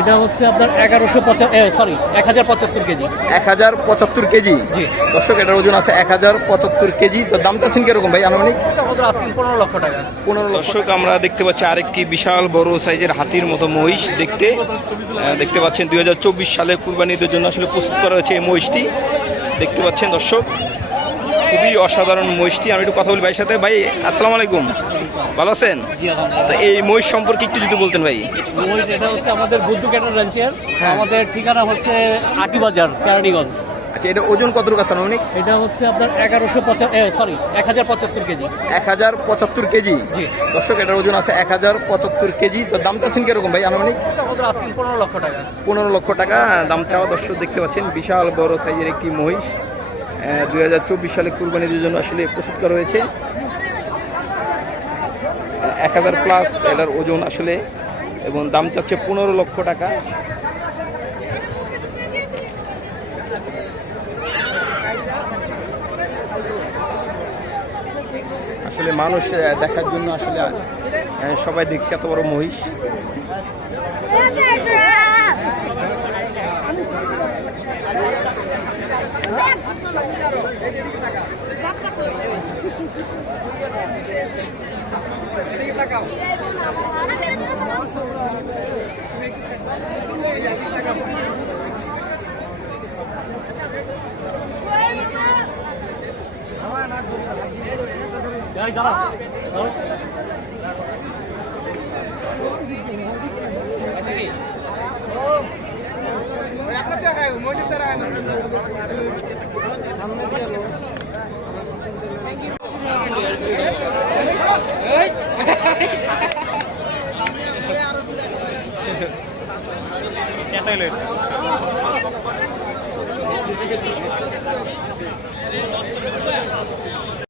এটা হচ্ছে আপনার 1075 কেজি। 1075 কেজি। জি। দর্শক এটার ওজন আছে 1075 কেজি। তো দাম চাচ্ছেন কিরকম ভাই আনুমানিক? এটা কত আজকে 15 লক্ষ টাকা। 15 লক্ষ। দর্শক আমরা দেখতে পাচ্ছি আরেকটি বিশাল বড় সাইজের হাতির মতো মহিষ দেখতে পাচ্ছেন 2024 সালে কুরবানিদের জন্য আসলে প্রস্তুত করা হয়েছে এই মহিষটি। দেখতে পাচ্ছেন দর্শক খুবই অসাধারণ মহিষটি। আমি একটু কথা বলি ভাইয়ের সাথে। ভাই আসসালামু আলাইকুম, ভালো আছেন? জি আলহামদুলিল্লাহ। তো এই মহিষ সম্পর্কে একটু যদি বলতেন ভাই। মহিষ এটা হচ্ছে আমাদের বুদ্ধু ক্যাটল রেঞ্চের। আমাদের ঠিকানা হচ্ছে আটি বাজার, কেরানীগঞ্জ। আচ্ছা, এটা ওজন কতটুকু আছে আনুমানিক? এটা হচ্ছে আপনার 1075 কেজি। 1075 কেজি। জি। দর্শক এটার ওজন আছে 1075 কেজি। তো দাম চাচ্ছেন কিরকম ভাই আনুমানিক? এটা কত আজকে 15 লক্ষ টাকা। 15 লক্ষ টাকা দাম চাওয়া। দর্শক দেখতে পাচ্ছেন বিশাল বড় সাইজের একটি মহিষ 2024 সালে কুরবানির জন্য আসলে প্রস্তুত করা হয়েছে। 1000 প্লাস এটার ওজন আসলে, এবং দাম চাচ্ছে 15 লক্ষ টাকা। আসলে মানুষ দেখার জন্য আসলে সবাই দেখছে এত বড় মহিষ।